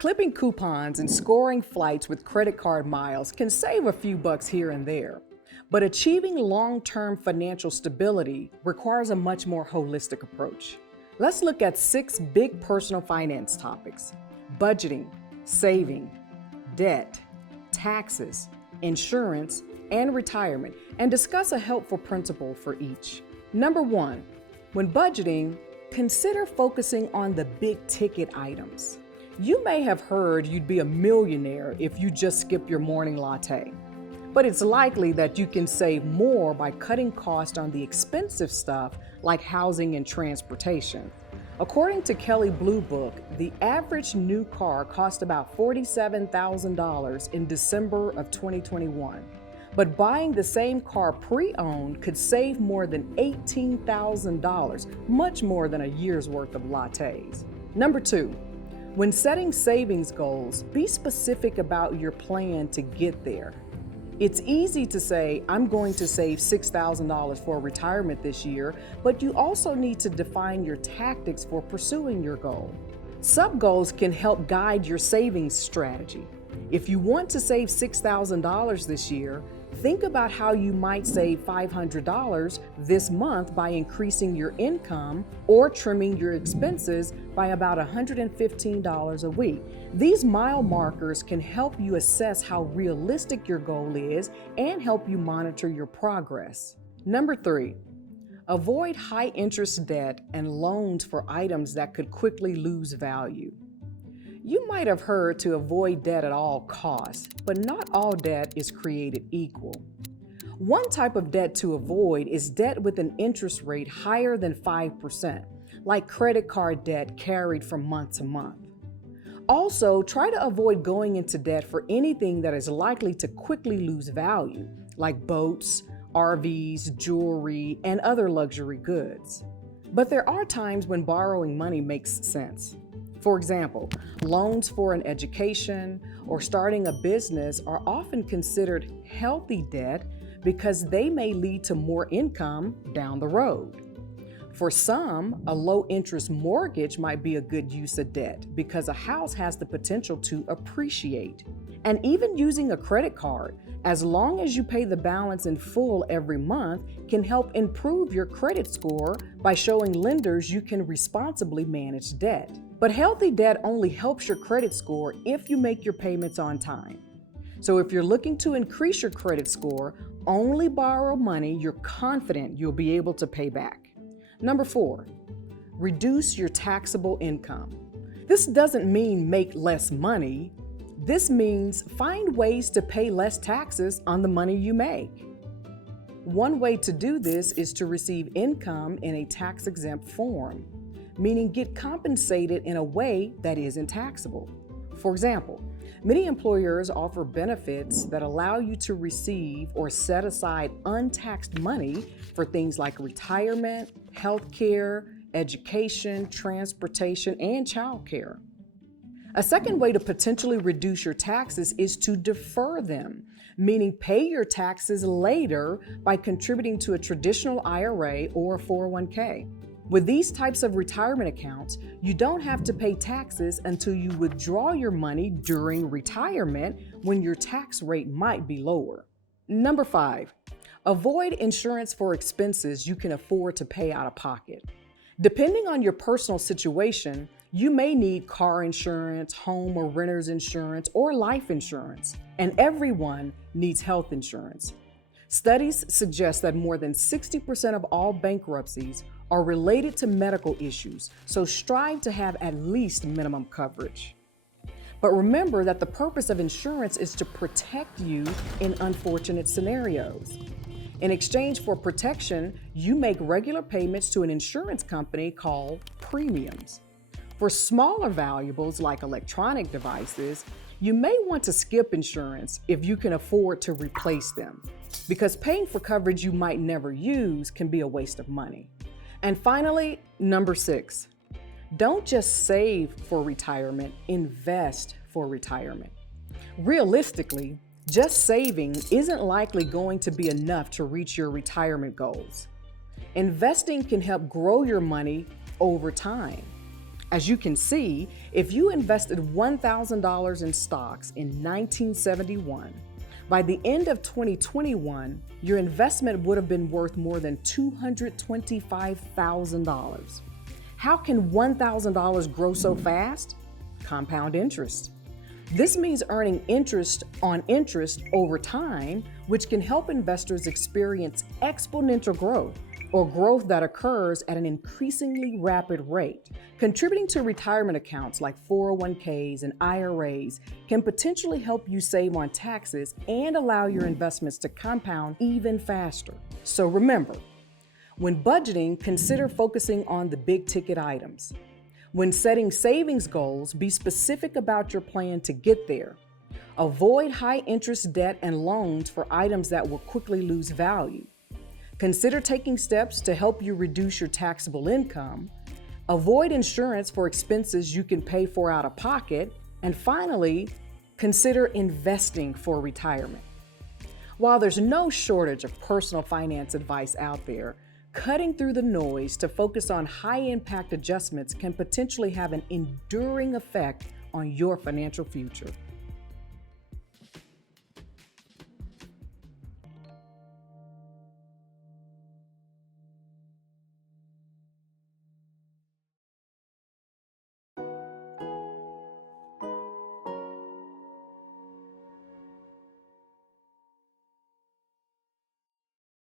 Clipping coupons and scoring flights with credit card miles can save a few bucks here and there, but achieving long-term financial stability requires a much more holistic approach. Let's look at 6 big personal finance topics: budgeting, saving, debt, taxes, insurance, and retirement, and discuss a helpful principle for each. Number 1, when budgeting, consider focusing on the big ticket items. You may have heard you'd be a millionaire if you just skip your morning latte, but it's likely that you can save more by cutting costs on the expensive stuff like housing and transportation. According to Kelley Blue Book, the average new car cost about $47,000 in December of 2021. But buying the same car pre-owned could save more than $18,000, much more than a year's worth of lattes. Number 2, when setting savings goals, be specific about your plan to get there. It's easy to say, I'm going to save $6,000 for retirement this year, but you also need to define your tactics for pursuing your goal. Sub-goals can help guide your savings strategy. If you want to save $6,000 this year, think about how you might save $500 this month by increasing your income or trimming your expenses by about $115 a week. These mile markers can help you assess how realistic your goal is and help you monitor your progress. Number 3, avoid high interest debt and loans for items that could quickly lose value. You might have heard to avoid debt at all costs, but not all debt is created equal. One type of debt to avoid is debt with an interest rate higher than 5%, like credit card debt carried from month to month. Also, try to avoid going into debt for anything that is likely to quickly lose value, like boats, RVs, jewelry, and other luxury goods. But there are times when borrowing money makes sense. For example, loans for an education or starting a business are often considered healthy debt because they may lead to more income down the road. For some, a low-interest mortgage might be a good use of debt because a house has the potential to appreciate. And even using a credit card, as long as you pay the balance in full every month, can help improve your credit score by showing lenders you can responsibly manage debt. But healthy debt only helps your credit score if you make your payments on time. So if you're looking to increase your credit score, only borrow money you're confident you'll be able to pay back. Number 4, reduce your taxable income. This doesn't mean make less money. This means find ways to pay less taxes on the money you make. One way to do this is to receive income in a tax-exempt form, meaning get compensated in a way that isn't taxable. For example, many employers offer benefits that allow you to receive or set aside untaxed money for things like retirement, healthcare, education, transportation, and childcare. A second way to potentially reduce your taxes is to defer them, meaning pay your taxes later by contributing to a traditional IRA or a 401k. With these types of retirement accounts, you don't have to pay taxes until you withdraw your money during retirement when your tax rate might be lower. Number 5, avoid insurance for expenses you can afford to pay out of pocket. Depending on your personal situation, you may need car insurance, home or renter's insurance, or life insurance, and everyone needs health insurance. Studies suggest that more than 60% of all bankruptcies are related to medical issues, so strive to have at least minimum coverage. But remember that the purpose of insurance is to protect you in unfortunate scenarios. In exchange for protection, you make regular payments to an insurance company called premiums. For smaller valuables like electronic devices, you may want to skip insurance if you can afford to replace them, because paying for coverage you might never use can be a waste of money. And finally, number 6, don't just save for retirement, invest for retirement. Realistically, just saving isn't likely going to be enough to reach your retirement goals. Investing can help grow your money over time. As you can see, if you invested $1,000 in stocks in 1971, by the end of 2021, your investment would have been worth more than $225,000. How can $1,000 grow so fast? Compound interest. This means earning interest on interest over time, which can help investors experience exponential growth, or growth that occurs at an increasingly rapid rate. Contributing to retirement accounts like 401ks and IRAs can potentially help you save on taxes and allow your investments to compound even faster. So remember, when budgeting, consider focusing on the big ticket items. When setting savings goals, be specific about your plan to get there. Avoid high interest debt and loans for items that will quickly lose value. Consider taking steps to help you reduce your taxable income. Avoid insurance for expenses you can pay for out of pocket. And finally, consider investing for retirement. While there's no shortage of personal finance advice out there, cutting through the noise to focus on high-impact adjustments can potentially have an enduring effect on your financial future.